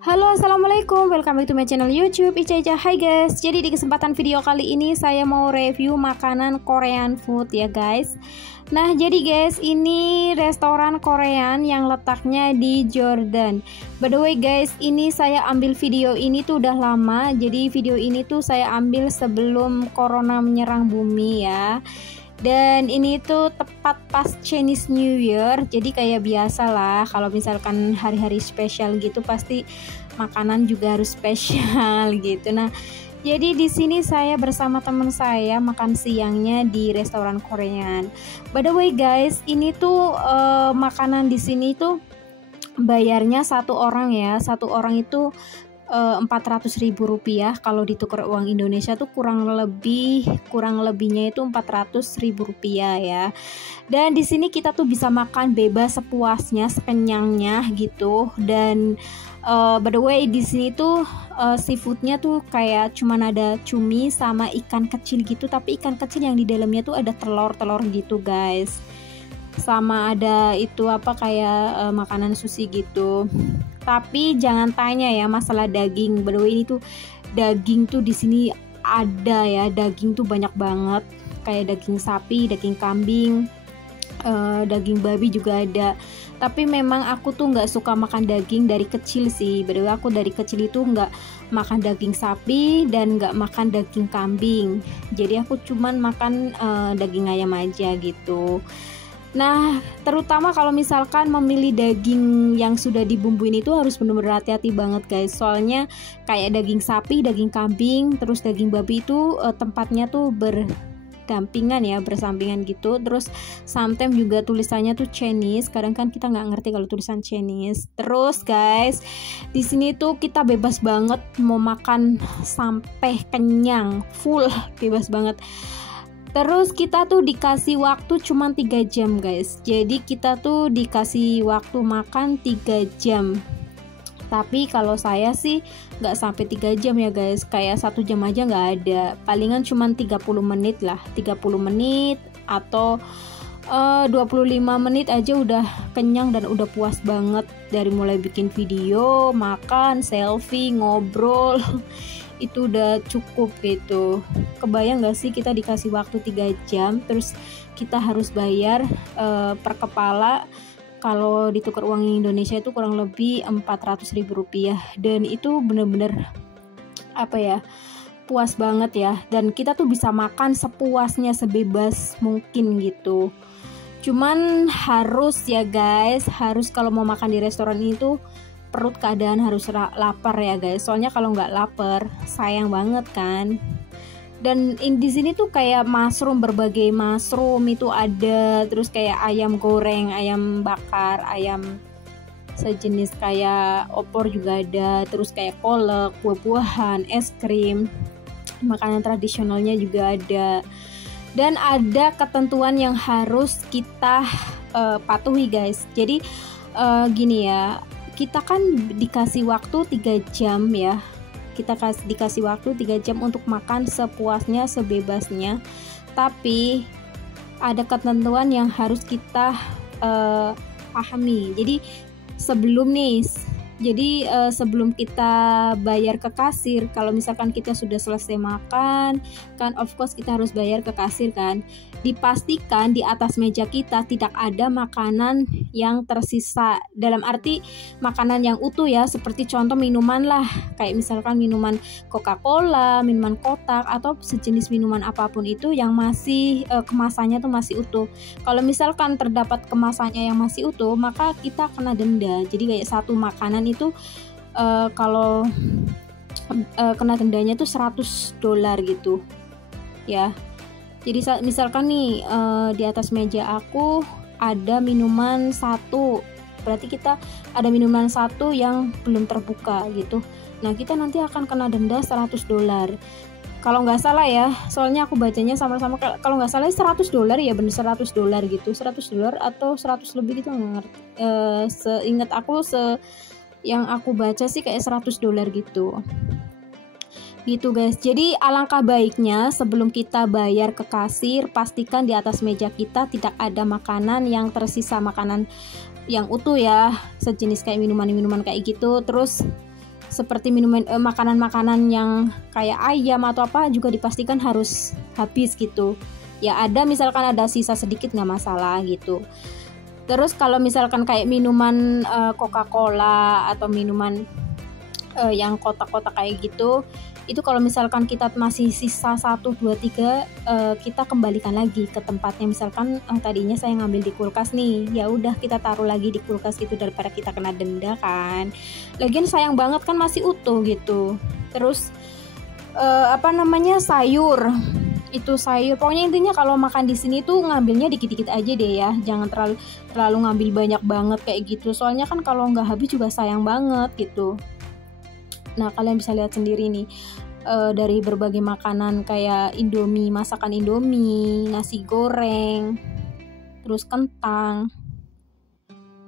Halo, assalamualaikum, welcome back to my channel YouTube Ica Ica. Hai guys, jadi di kesempatan video kali ini saya mau review makanan Korean food ya guys. Nah jadi guys, ini restoran Korean yang letaknya di Jordan. By the way guys, ini saya ambil video ini tuh udah lama. Jadi video ini tuh saya ambil sebelum corona menyerang bumi ya. Dan ini tuh tepat pas Chinese New Year. Jadi kayak biasa lah, kalau misalkan hari-hari spesial gitu pasti makanan juga harus spesial gitu. Nah, jadi di sini saya bersama teman saya makan siangnya di restoran Korean. By the way guys, ini tuh makanan di sini tuh bayarnya satu orang ya. Satu orang itu 400.000 rupiah. Kalau ditukar uang Indonesia tuh kurang lebihnya itu 400.000 rupiah ya. Dan di sini kita tuh bisa makan bebas sepuasnya, sekenyangnya gitu. Dan by the way di sini tuh seafoodnya tuh kayak cuman ada cumi sama ikan kecil gitu, tapi ikan kecil yang di dalamnya tuh ada telur gitu guys. Sama ada itu apa kayak makanan sushi gitu. Tapi jangan tanya ya masalah daging. By the way ini tuh daging tuh di sini ada ya, daging tuh banyak banget. Kayak daging sapi, daging kambing, daging babi juga ada. Tapi memang aku tuh nggak suka makan daging dari kecil sih. By the way aku dari kecil itu nggak makan daging sapi dan nggak makan daging kambing. Jadi aku cuman makan daging ayam aja gitu. Nah, terutama kalau misalkan memilih daging yang sudah dibumbuin itu harus benar-benar hati-hati banget guys. Soalnya kayak daging sapi, daging kambing, terus daging babi itu tempatnya tuh berdampingan ya, bersampingan gitu. Terus sometimes juga tulisannya tuh Chinese. Kadang kan kita nggak ngerti kalau tulisan Chinese. Terus guys, di sini tuh kita bebas banget mau makan sampai kenyang, full bebas banget. Terus kita tuh dikasih waktu cuma 3 jam guys. Jadi kita tuh dikasih waktu makan 3 jam. Tapi kalau saya sih nggak sampai 3 jam ya guys. Kayak 1 jam aja nggak ada. Palingan cuma 30 menit lah. 30 menit atau 25 menit aja udah kenyang dan udah puas banget. Dari mulai bikin video, makan, selfie, ngobrol itu udah cukup gitu. Kebayang gak sih kita dikasih waktu 3 jam terus kita harus bayar per kepala, kalau ditukar uang Indonesia itu kurang lebih 400.000 rupiah. Dan itu bener-bener apa ya, puas banget ya. Dan kita tuh bisa makan sepuasnya, sebebas mungkin gitu. Cuman harus ya guys, harus kalau mau makan di restoran itu perut keadaan harus lapar ya guys. Soalnya kalau nggak lapar sayang banget kan. Dan di sini tuh kayak mushroom, berbagai mushroom itu ada. Terus kayak ayam goreng, ayam bakar, ayam sejenis kayak opor juga ada. Terus kayak kolak, buah-buahan, es krim, makanan tradisionalnya juga ada. Dan ada ketentuan yang harus kita patuhi guys. Jadi gini ya, kita kan dikasih waktu 3 jam ya. Kita dikasih waktu 3 jam untuk makan sepuasnya, sebebasnya. Tapi ada ketentuan yang harus kita pahami. Jadi sebelum kita bayar ke kasir, kalau misalkan kita sudah selesai makan kan of course kita harus bayar ke kasir kan. Dipastikan di atas meja kita tidak ada makanan yang tersisa, dalam arti makanan yang utuh ya, seperti contoh minuman lah, kayak misalkan minuman Coca-Cola, minuman kotak, atau sejenis minuman apapun itu yang masih kemasannya tuh masih utuh. Kalau misalkan terdapat kemasannya yang masih utuh, maka kita kena denda. Jadi kayak satu makanan itu kalau kena dendanya tuh $100 gitu ya. Jadi misalkan nih di atas meja aku ada minuman 1, berarti kita ada minuman 1 yang belum terbuka gitu. Nah kita nanti akan kena denda $100 kalau nggak salah ya. Soalnya aku bacanya sama-sama, kalau nggak salah $100 ya, bener $100 gitu, $100 atau 100 lebih gitu, nggak ngerti. Seingat aku yang aku baca sih kayak $100 gitu guys. Jadi alangkah baiknya sebelum kita bayar ke kasir, pastikan di atas meja kita tidak ada makanan yang tersisa, makanan yang utuh ya, sejenis kayak minuman-minuman kayak gitu. Terus seperti minuman makanan-makanan yang kayak ayam atau apa juga dipastikan harus habis gitu. Ya ada misalkan ada sisa sedikit nggak masalah gitu. Terus kalau misalkan kayak minuman Coca-Cola atau minuman yang kotak-kotak kayak gitu, itu kalau misalkan kita masih sisa 1, 2, 3 kita kembalikan lagi ke tempatnya. Misalkan tadinya saya ngambil di kulkas nih, ya udah kita taruh lagi di kulkas gitu daripada kita kena denda kan. Lagian sayang banget kan masih utuh gitu. Terus sayur, itu sayur pokoknya intinya kalau makan di sini tuh ngambilnya dikit-dikit aja deh ya, jangan terlalu ngambil banyak banget kayak gitu, soalnya kan kalau nggak habis juga sayang banget gitu. Nah kalian bisa lihat sendiri nih dari berbagai makanan kayak Indomie, masakan Indomie, nasi goreng, terus kentang,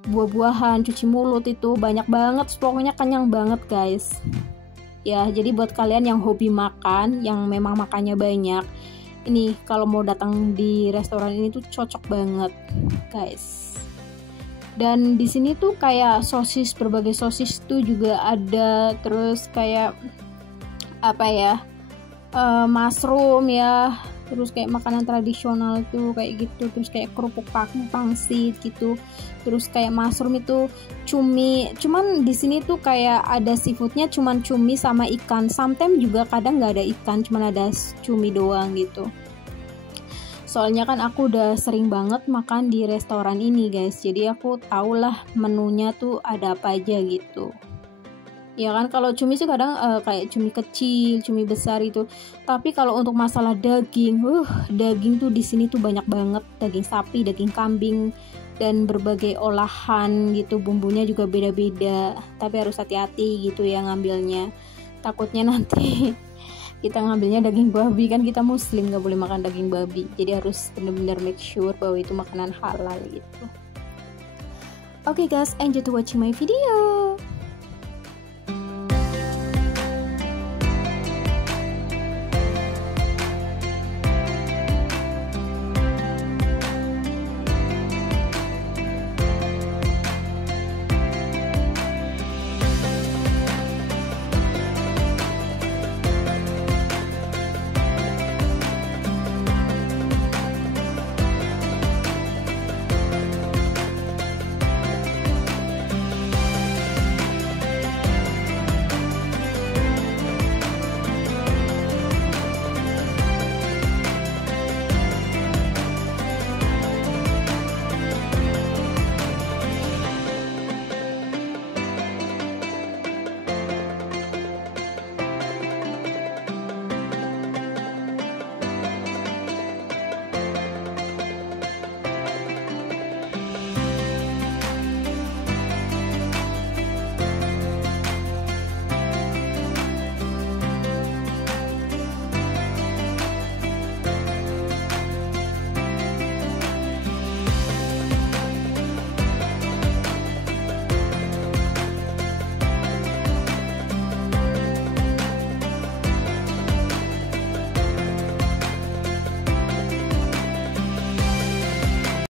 buah-buahan, cuci mulut, itu banyak banget, pokoknya kenyang banget guys. Ya jadi buat kalian yang hobi makan, yang memang makannya banyak, ini kalau mau datang di restoran ini tuh cocok banget guys. Dan di sini tuh kayak sosis, berbagai sosis tuh juga ada, terus kayak mushroom ya, terus kayak makanan tradisional tuh kayak gitu, terus kayak kerupuk pangsit gitu, terus kayak mushroom itu cumi, cuman di sini tuh kayak ada seafoodnya cuman cumi sama ikan, sometimes juga kadang nggak ada ikan, cuman ada cumi doang gitu. Soalnya kan aku udah sering banget makan di restoran ini guys, jadi aku tahulah menunya tuh ada apa aja gitu. Ya kan kalau cumi sih kadang kayak cumi kecil, cumi besar itu. Tapi kalau untuk masalah daging, daging tuh di sini tuh banyak banget, daging sapi, daging kambing, dan berbagai olahan gitu, bumbunya juga beda-beda. Tapi harus hati-hati gitu ya ngambilnya. Takutnya nanti kita ngambilnya daging babi, kan kita muslim nggak boleh makan daging babi, jadi harus benar-benar make sure bahwa itu makanan halal gitu. Oke guys, enjoy to watching my video.